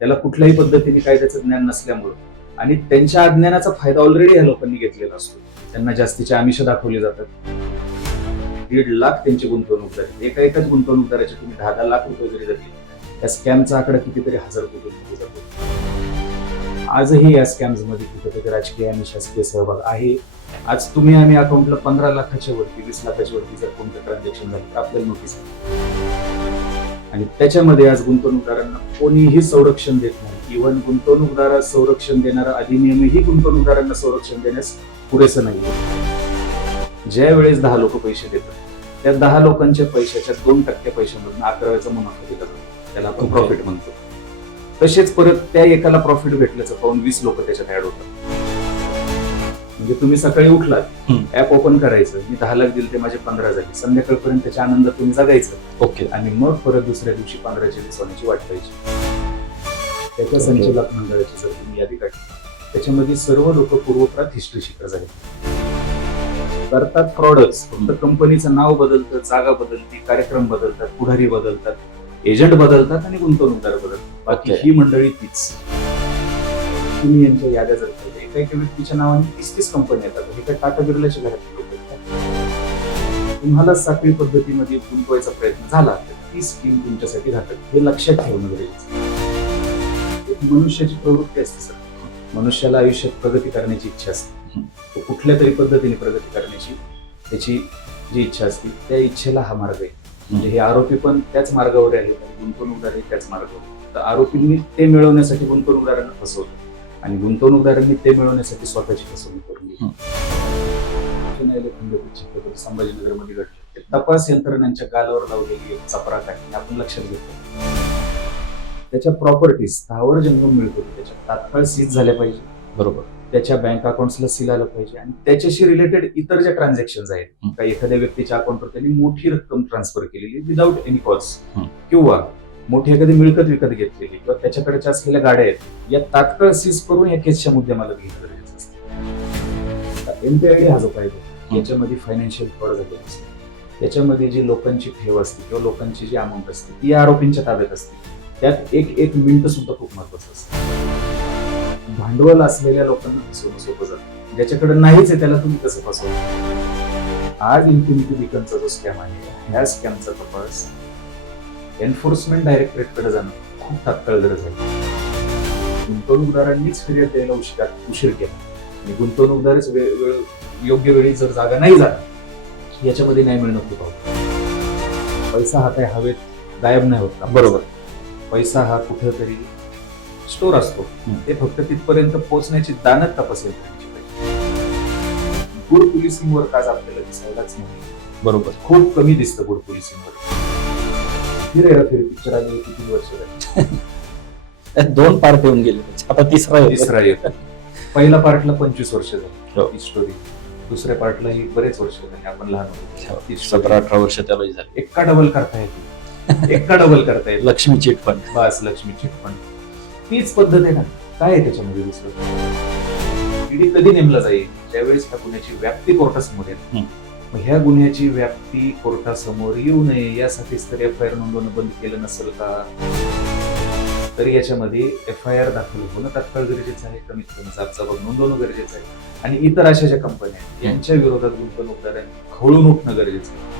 त्याला कुठल्याही पद्धतीने कायद्याचं ज्ञान नसल्यामुळं. आणि त्यांच्या अज्ञानाचा फायदा ऑलरेडी या लोकांनी घेतलेला असतो. त्यांना जास्तीचे आमिष दाखवले जातात. दीड लाख त्यांची गुंतवणूक झाली. एका एकाच गुंतवणूकदाराचे तुम्ही दहा दहा लाख रुपये जरी जातील त्या स्कॅमचा आकडा कितीतरी हजार कोटी रुपये जातो. आजही या स्कॅम्समध्ये कुठेतरी राजकीय आणि शासकीय सहभाग आहे. आज तुम्ही आम्ही अकाउंटला पंधरा लाखाच्या वरती वीस लाखाच्या वरती जर कोणतं ट्रान्झॅक्शन झालं तर आपल्याला नोटीस आणि त्याच्यामध्ये आज गुंतवणूकदारांना कोणीही संरक्षण देत नाही. इव्हन गुंतवणूकदारा संरक्षण देणारा अधिनियमही गुंतवणूकदारांना संरक्षण देण्यास पुरेसं नाही ज्या वेळेस दहा लोक पैसे देतात त्या दहा लोकांच्या पैशाच्या दोन टक्के पैशामधून अकराव्याचा मुनाफा दिला जातो. त्याला आपण. प्रॉफिट म्हणतो. तसेच परत त्या एकाला प्रॉफिट भेटल्याचं पाहून वीस लोक त्याच्यात ऍड होतात. म्हणजे तुम्ही सकाळी उठलात. ऍप ओपन करायचं मी दहा लाख दिले ते माझे पंधरा झाले संध्याकाळपर्यंत त्याच्या आनंदात तुम्ही जगायचं. ओके. आणि मग परत दुसऱ्या दिवशी पंधराशे वीस होण्याची वाट पाहिजे त्याच्या. संचालक मंडळाची जर तुम्ही यादी काढली. त्याच्यामध्ये सर्व लोक पूर्वपरात हिस्ट्री शिकर झाले. करतात फ्रॉडच फक्त कंपनीचं नाव बदलतं जागा बदलती कार्यक्रम बदलतात पुढारी बदलतात एजंट बदलतात आणि गुंतवणूकदार बदलतात. बाकी. ही मंडळी तीच. तुम्ही यांच्या याद्या जर एका एका व्यक्तीच्या नावाने तीस तीस कंपनी येतात. हे काय टाटा बिर्लाच्या घरातले लोक आहेत तुम्हाला साखळी पद्धतीमध्ये गुंतवायचा प्रयत्न झाला तर ती स्कीम तुमच्यासाठी राहतात. हे लक्षात ठेवणं गरजेचं मनुष्याची प्रवृत्ती असते सर. मनुष्याला आयुष्यात प्रगती करण्याची इच्छा असते. तो कुठल्या तरी पद्धतीने प्रगती करण्याची त्याची जी इच्छा असते त्या इच्छेला हा मार्ग आहे. म्हणजे हे आरोपी पण त्याच मार्गावर आहेत गुंतवणूकदार हे त्याच मार्गावर तर आरोपींनी ते मिळवण्यासाठी गुंतवणूकदारांना फसवलं. आणि गुंतवणूकदारांनी ते मिळवण्यासाठी स्वतःची फसवणूक करून खंडपीठ छत्रपती संभाजीनगरमध्ये घडलं. तपास यंत्रणांच्या गालावर लावलेली एक चपराक आहे आपण लक्षात घेतो. त्याच्या प्रॉपर्टीज स्थावर जंगम मिळतो. त्याच्या तात्काळ सीज झाल्या पाहिजे. बरोबर. त्याच्या बँक अकाउंट्सला सील आलं पाहिजे. आणि त्याच्याशी रिलेटेड इतर ज्या ट्रान्झॅक्शन आहेत. काही एखाद्या व्यक्तीच्या अकाउंटवर त्यांनी मोठी रक्कम ट्रान्सफर केलेली विदाऊट एनी कॉज हं. किंवा मोठी एखादी मिळकत विकत घेतलेली किंवा त्याच्याकडच्या असलेल्या गाड्या आहेत या तात्काळ सीज करून या केसच्या मुद्द्यामाला घेणं गरजेचं असतं. एमपीआयडी हा जो हं. याच्यामध्ये फायनान्शियल फ्रॉड झाले असते. त्याच्यामध्ये जी लोकांची ठेव असते किंवा लोकांची जी अमाऊंट असते ती या आरोपींच्या ताब्यात असते. त्यात एक एक मिनिट सुद्धा खूप महत्वाचं असतं. भांडवल असलेल्या लोकांना फसवणं सोपं जातं. ज्याच्याकडे नाहीच आहे त्याला तुम्ही कसं फसवता आज इन्फिनिटी बिकनचा जो स्कॅम आहे ह्या स्कॅमचा तपास एन्फोर्समेंट डायरेक्टरेटकडे जाणं खूप तात्काळ गरज आहे गुंतवणूकदारांनीच फिर्याद द्यायला उशिरा उशीर केला आणि गुंतवणूकदारच वेळ योग्य वेळी जर जागा नाही झाला याच्यामध्ये न्याय मिळणं खूप अवघड पैसा हा काय हवेत गायब नाही होत? बरोबर. पैसा हा कुठेतरी स्टोर असतो. ते फक्त तिथपर्यंत पोहोचण्याची दानत तपासेल. गुड पोलिसिंगवर काज आपल्याला दिसायलाच नाही बरोबर खूप कमी दिसतं गुड पोलिसिंगवर फिर हेरा फेरी पिक्चर आले किती वर्ष झाली दोन पार्ट येऊन गेले. आता तिसरा येतोय. तिसरा येतो. पहिल्या पार्टला पंचवीस वर्ष झाली. हो. ही स्टोरी दुसऱ्या पार्टला ही बरेच वर्ष झाली. आपण लहान होतो. story. सतरा अठरा वर्ष त्याला झाले. एक्का डबल करता येते. एक्का डबल करता येते. लक्ष्मी चिट फंड बस लक्ष्मी चिटफंड. तीच पद्धत आहे ना. काय आहे त्याच्यामध्ये दुसरं? ईडी कधी नेमला जाईल? ज्यावेळेस ह्या गुन्ह्याची व्याप्ती कोर्टासमोर हं. मग ह्या गुन्ह्याची व्याप्ती कोर्टासमोर येऊ नये यासाठीच तर एफ आय आर नोंदवणं बंद केलं नसेल का? तर याच्यामध्ये एफ आय आर दाखल होणं तात्काळ गरजेचं आहे. कमीत कमी जाबजाबाब नोंदवणं गरजेचं आहे. आणि इतर अशा ज्या कंपन्या आहेत यांच्या विरोधात गुंतवणूकदारांनी खवळून उठणं गरजेचं आहे.